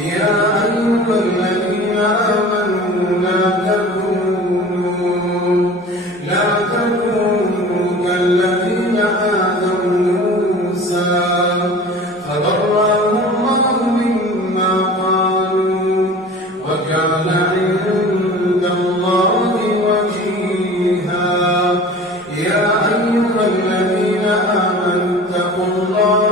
يا أيها الذين آمنوا لا تكونوا كالذين آذوا موسى فبرأه الله مما قالوا وكان عند الله وجيها. يا أيها الذين آمنوا اتقوا الله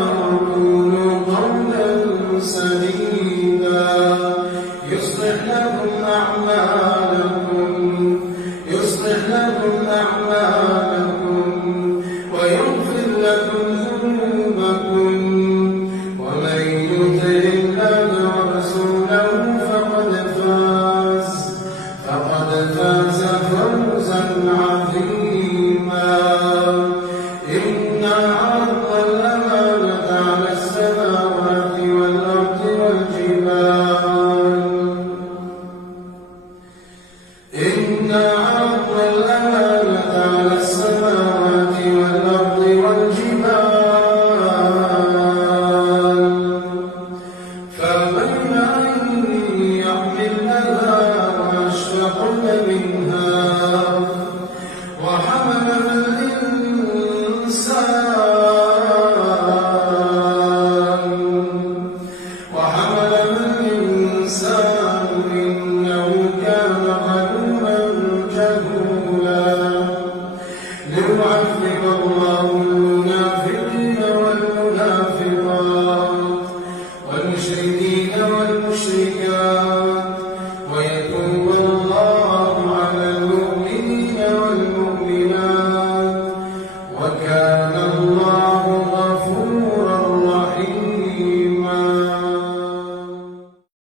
وقولوا قولا سديدا